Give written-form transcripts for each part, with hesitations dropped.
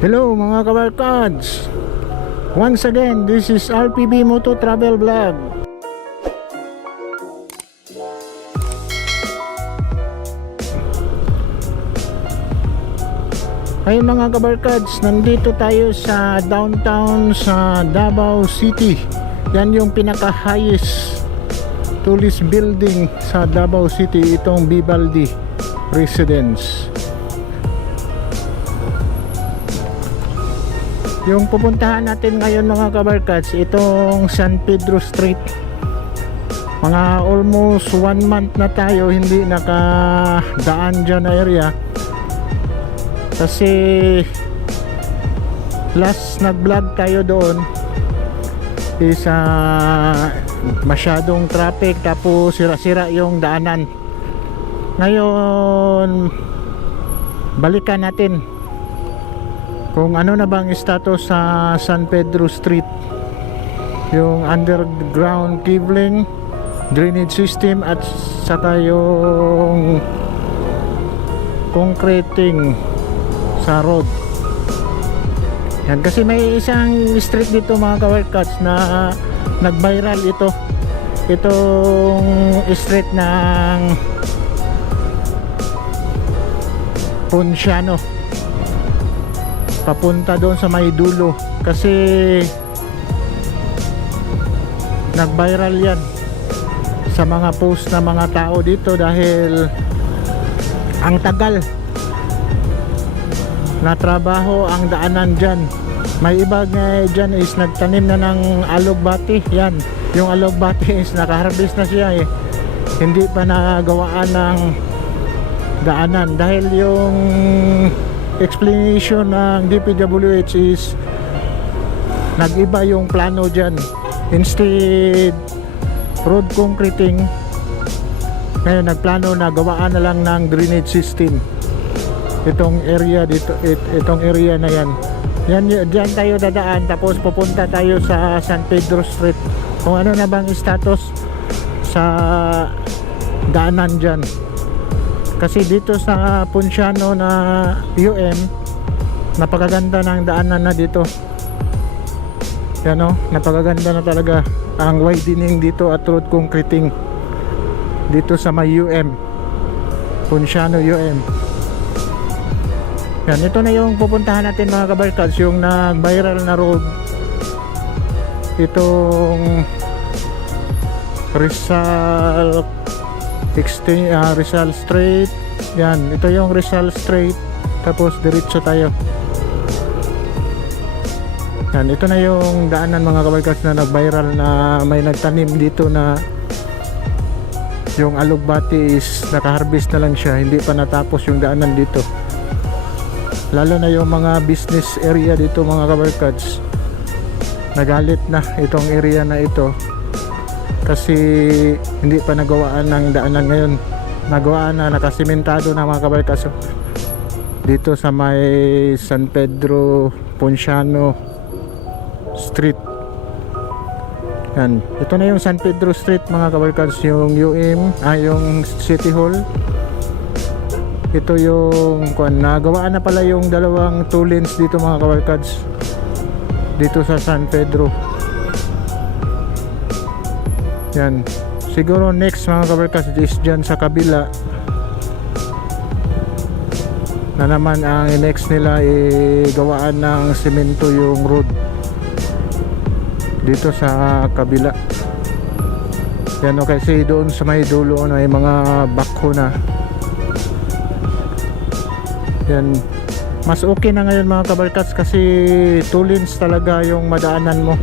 Hello mga kabarkads. Once again, this is RPB Moto Travel Vlog. Ayun mga kabarkads, nandito tayo sa downtown sa Davao City. Yan yung pinaka-highest tourist building sa Davao City, itong Vivaldi Residence. Yung pupuntahan natin ngayon mga kabarkads, itong San Pedro Street. Mga almost 1 month na tayo hindi nakadaan dyan na area, kasi last nag-vlog tayo doon is masyadong traffic, tapos sira-sira yung daanan. Ngayon balikan natin kung ano na bang status sa San Pedro Street, yung underground cabling, drainage system, at saka yung concreting sa road. Yan, kasi may isang street dito mga kabarkads na nag-viral itong street ng Ponciano papunta doon sa may dulo, kasi nag-viral yan sa mga post na mga tao dito dahil ang tagal na trabaho ang daanan dyan. May iba nga dyan is nagtanim na ng alugbati. Yan, yung alugbati is nakaharvest na siya hindi pa nagawaan ng daanan dahil yung explanation ng DPWH is nag-iba yung plano dyan. Instead road concreting, ngayon nagplano na gawaan na lang ng drainage system itong area dito, itong area na yan. Dyan tayo dadaan, tapos pupunta tayo sa San Pedro Street kung ano na bang status sa daanan dyan. Kasi dito sa Ponciano na napakaganda ng daanan na dito. Yan napakaganda na talaga ang widening dito at road concreting dito sa may Ponciano Yan, ito na yung pupuntahan natin mga kabarkads, yung nag-viral na road, itong Rizal Street. Yan, ito yung Rizal Street, tapos diretso tayo. Yan, ito na yung daanan mga kabarkads na nag-viral, na may nagtanim dito na yung alugbati is naka-harvest na lang siya, hindi pa natapos yung daanan dito. Lalo na yung mga business area dito mga kabarkads, nagalit na itong area na ito kasi hindi pa nagawaan ng daanan. Ngayon nagawaan na, nakasimentado na mga kabarkads dito sa may San Pedro Ponciano Street. Yan, ito na yung San Pedro Street mga kabarkads, yung yung City Hall. Ito yung nagawaan na pala yung dalawang 2 lanes dito mga kabarkads dito sa San Pedro. Yan, siguro next mga kabarkads is dyan sa kabila na naman ang next nila gawaan ng semento yung road dito sa kabila. Yan kasi doon sa may dulo may mga backhoe na. Yan, mas okay na ngayon mga kabarkads kasi 2 lanes talaga yung madaanan mo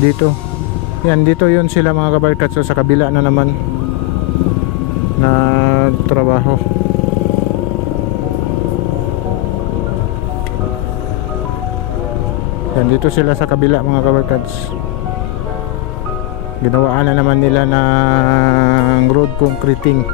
dito. Yan, dito yun sila mga kabarkads, so sa kabila na naman na trabaho. Yan, dito sila sa kabila mga kabarkads, ginawaan na naman nila ng road concreting.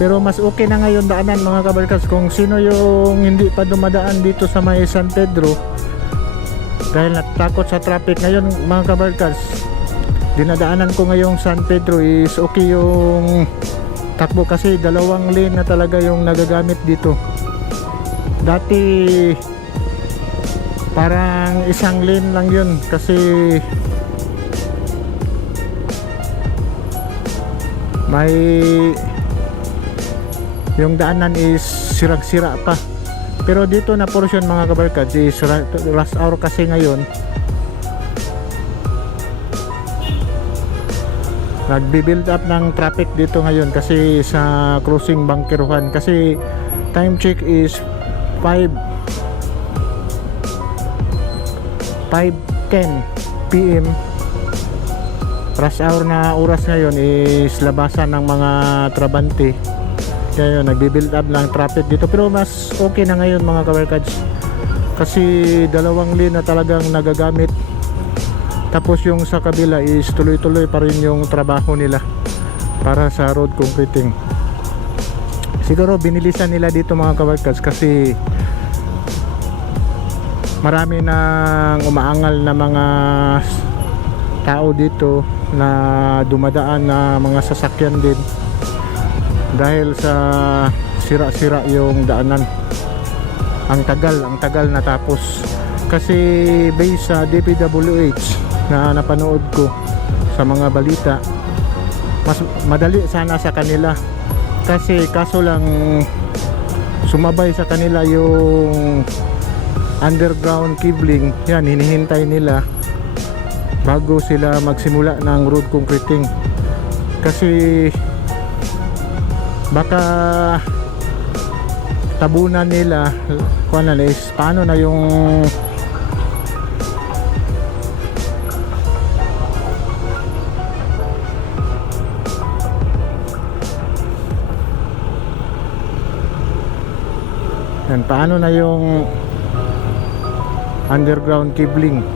Pero mas okay na ngayon daanan mga kabarkads. Kung sino yung hindi pa dumadaan dito sa may San Pedro dahil natakot sa traffic ngayon mga kabarkads, dinadaanan ko ngayong San Pedro is okay yung takbo kasi dalawang lane na talaga yung nagagamit dito. Dati parang isang lane lang yun kasi may yung daanan is sirag-sira pa. Pero dito na portion mga kabarkads is rush hour kasi ngayon. Nagbi-build up ng traffic dito ngayon kasi sa crossing Bangkiruhan, kasi time check is 5:10 PM. Rush hour na oras ngayon is labasan ng mga trabante. Kaya yun, nagbi-build up ng traffic dito. Pero mas okay na ngayon mga kabarkads kasi dalawang lane na talagang nagagamit. Tapos yung sa kabila is tuloy-tuloy pa rin yung trabaho nila para sa road concreting. Siguro binilisan nila dito mga kabarkads kasi marami nang umaangal na mga tao dito na dumadaan na mga sasakyan din dahil sa sira-sira yung daanan. Ang tagal natapos kasi based sa DPWH na napanood ko sa mga balita, mas madali sana sa kanila kasi kaso lang sumabay sa kanila yung underground cabling. Yan, hinihintay nila bago sila magsimula ng road concreting kasi baka tabunan nila kung ano is paano na yung yan, paano na yung underground cabling.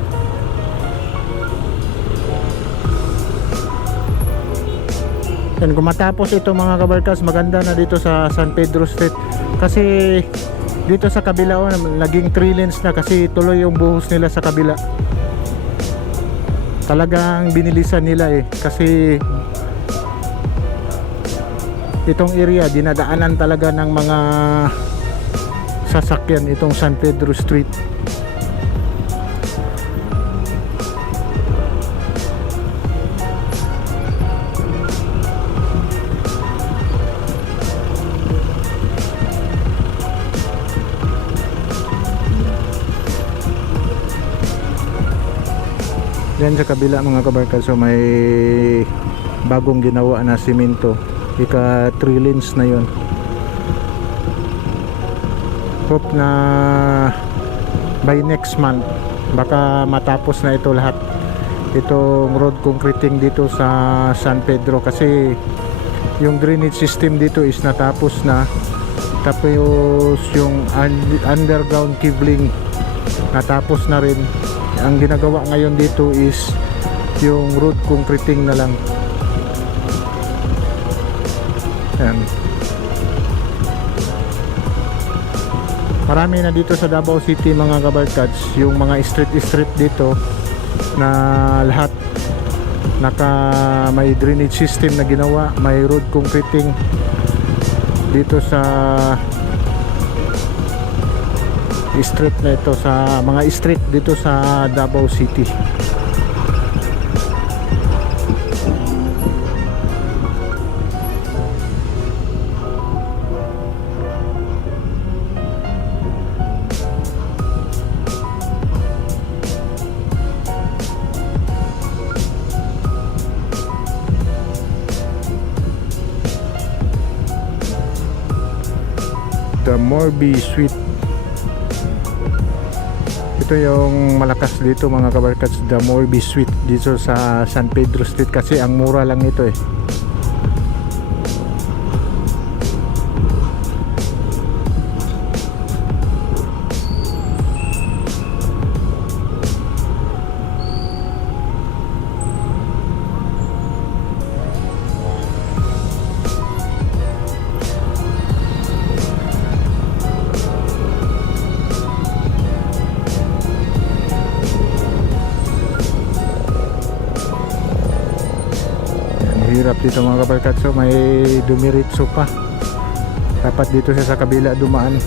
Yan, kung matapos ito mga kabarkas, maganda na dito sa San Pedro Street kasi dito sa kabila naging 3 lanes na kasi tuloy yung buhos nila sa kabila. Talagang binilisan nila kasi itong area dinadaanan talaga ng mga sasakyan, itong San Pedro Street. Yan sa kabila mga kabarkad, so may bagong ginawa na simento, ika 3 lanes na yon. Hope na by next month baka matapos na ito lahat, itong road concreting dito sa San Pedro kasi yung drainage system dito is natapos na, tapos yung underground cabling natapos na rin. Ang ginagawa ngayon dito is yung road concreting na lang. Yan. Marami na dito sa Davao City mga kabarkads, yung mga street dito na lahat may drainage system na ginawa, may road concreting dito sa street na ito, sa mga street dito sa Davao City. The Morbi Suite. Ito yung malakas dito mga kabarkads, The Morbi Suite dito sa San Pedro Street kasi ang mura lang ito mahirap dito mga kabarkad. So may dumiritso pa, dapat dito siya sa kabila dumaan.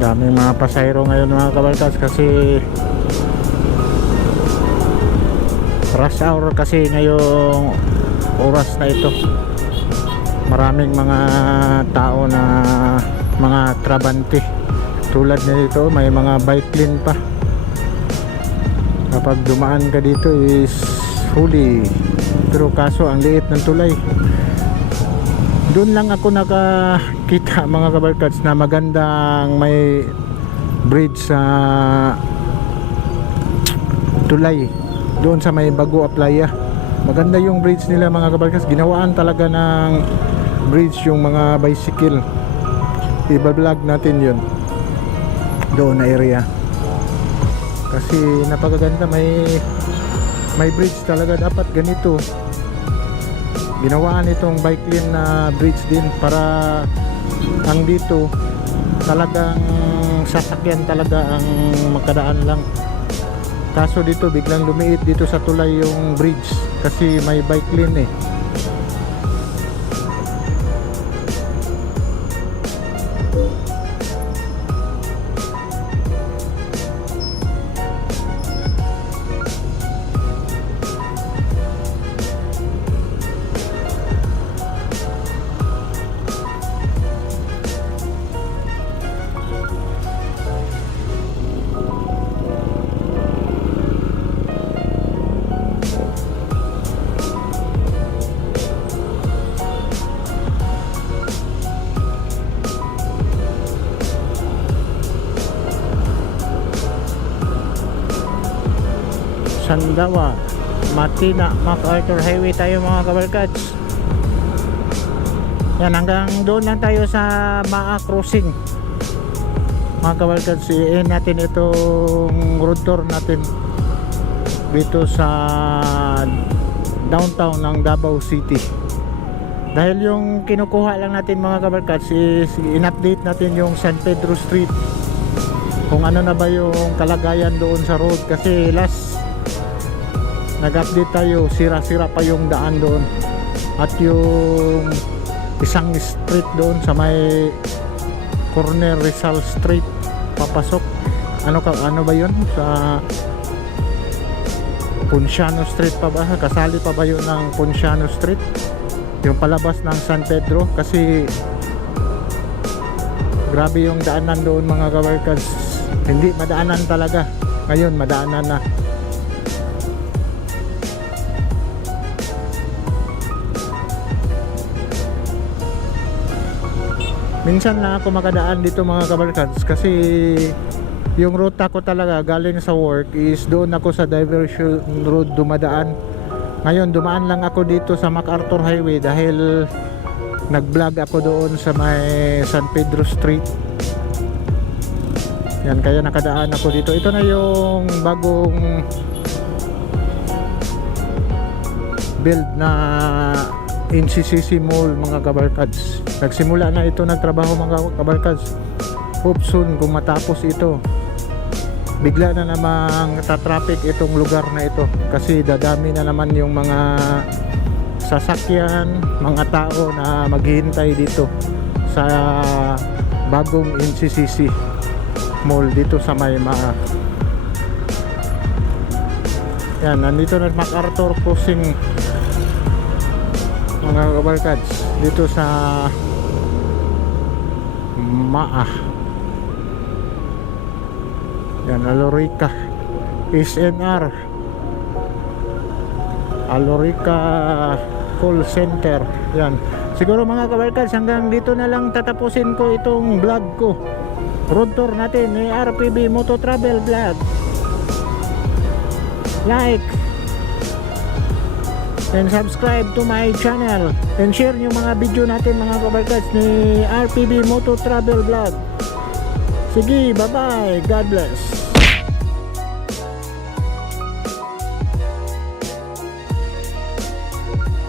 Daming mga pasahero ngayon mga kabarkas kasi rush hour kasi ngayong oras na ito. Maraming mga tao na mga trabante. Tulad nito may mga bike lane pa. Kapag dumaan ka dito is huli. Pero kaso ang liit ng tulay. Doon lang ako nakakita mga kabarkads na magandang may bridge sa tulay doon sa may Bago Playa. Maganda yung bridge nila mga kabarkads. Ginawaan talaga ng bridge yung mga bicycle. I-vlog natin yun doon na area kasi napakaganda. May bridge talaga, dapat ganito. Ginawaan itong bike lane na bridge din para ang dito talagang sasakyan talaga ang makadaan lang. Kaso dito biglang lumiit dito sa tulay yung bridge kasi may bike lane eh. Sandawa, Matina, MacArthur Highway tayo mga kabarkads. Yan, hanggang doon lang tayo sa Maa Crossing mga kabarkads. I-end natin itong road tour natin dito sa downtown ng Davao City. Dahil yung kinukuha lang natin mga kabarkads is in-update natin yung San Pedro Street, kung ano na ba yung kalagayan doon sa road. Kasi last nag-update tayo, sira-sira pa yung daan doon. At yung isang street doon sa may corner Rizal Street papasok, ano ba yun, sa Ponciano Street pa ba? Kasali pa ba yun ng Ponciano Street? Yung palabas ng San Pedro. Kasi grabe yung daanan doon mga kabarkads. Hindi madaanan talaga. Ngayon madaanan na. Minsan na ako makadaan dito mga kabarkads kasi yung ruta ko talaga galing sa work is doon ako sa diversion road dumadaan. Ngayon dumaan lang ako dito sa MacArthur Highway dahil nag-vlog ako doon sa may San Pedro Street. Yan, kaya nakadaan ako dito. Ito na yung bagong build na NCCC Mall mga kabarkads. Nagsimula na ito nagtrabaho mga kabarkads. Hope soon kung matapos ito, bigla na namang tatraffic itong lugar na ito kasi dadami na naman yung mga sasakyan, mga tao na maghihintay dito sa bagong NCCC Mall dito sa may yan, nandito na MacArthur Crossing mga kabarkads dito sa Yan, Alorica SNR, Alorica Call Center. Yan, siguro mga kabarkads, hanggang dito na lang tatapusin ko itong vlog ko, road tour natin ni RPB Moto Travel Vlog. Like and subscribe to my channel and share yung mga video natin mga kabarkads ni RPB Moto Travel Vlog. Sige, bye bye, God bless.